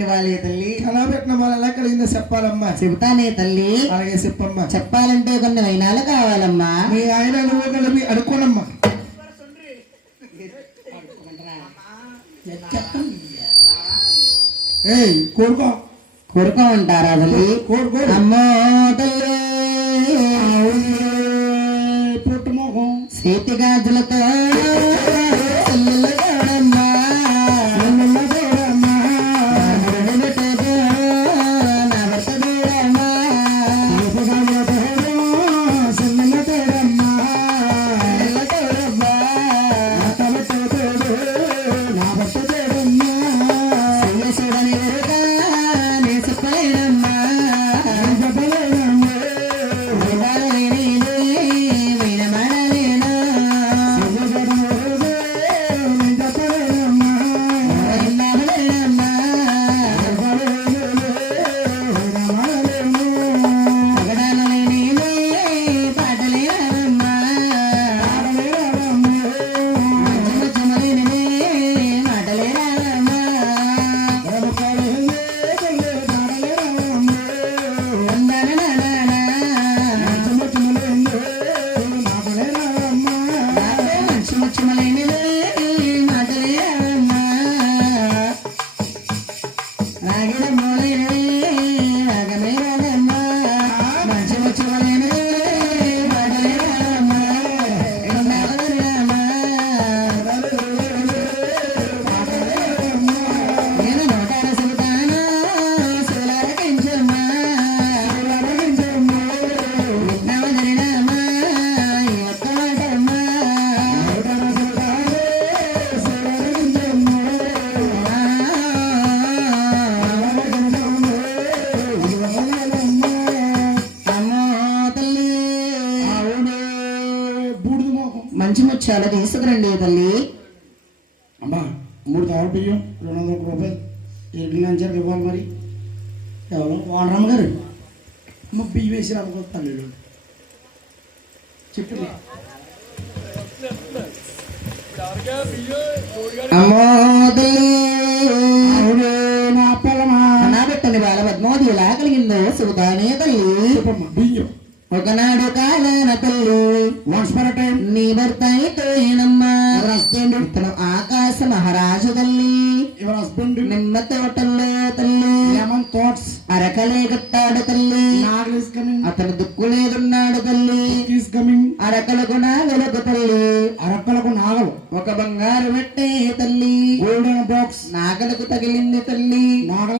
తల్లి కళాపెట్టిన వాళ్ళ కలిగిందో చెప్పాలమ్మా. చెబుతానే తల్లి. అలాగే చెప్పమ్మా. చెప్పాలంటే కొన్ని వైనాలు కావాలమ్మా. మీ ఆయన నువ్వు కలిపి అనుకోనమ్మా. కోరుకో కోరుకో అంటారా తల్లి? కోరుకో. అమ్మో తల్లి పుట్టుమోహం చేతి గాజులతో మంచి ముచ్చాల తీసుకురండి తల్లి. అమ్మా 3 తాడు బియ్యం 200 రూపాయలు ఎడ్ల లంచారు ఇవ్వాలి. మరి ఎవరు వానరమ్మ గారు అమ్మ బియ్యం వేసి రాకపోతాను చెప్పండి. నా పిల్లమా నా పెట్టండి వాళ్ళ పద్మావతి ఎలా కలిగిందో సుతానే తల్లి. చెప్పమ్మా. బియ్యం ఒకనాడు కాలాన తల్లి నీ భర్త అయితేనమ్మా ఇతను ఆకాశ మహారాజు తల్లి. నిమ్మ తోటల్లో తల్లి అరకలే కట్టాడు తల్లి. అతను దుక్కులేదున్నాడు తల్లి. అరకలకు నాగలకు తల్లి. అరక్కలకు నాగలు ఒక బంగారు పెట్టే తల్లి. గోల్డెన్ బాక్స్ నాగలకు తగిలింది తల్లి. నాగ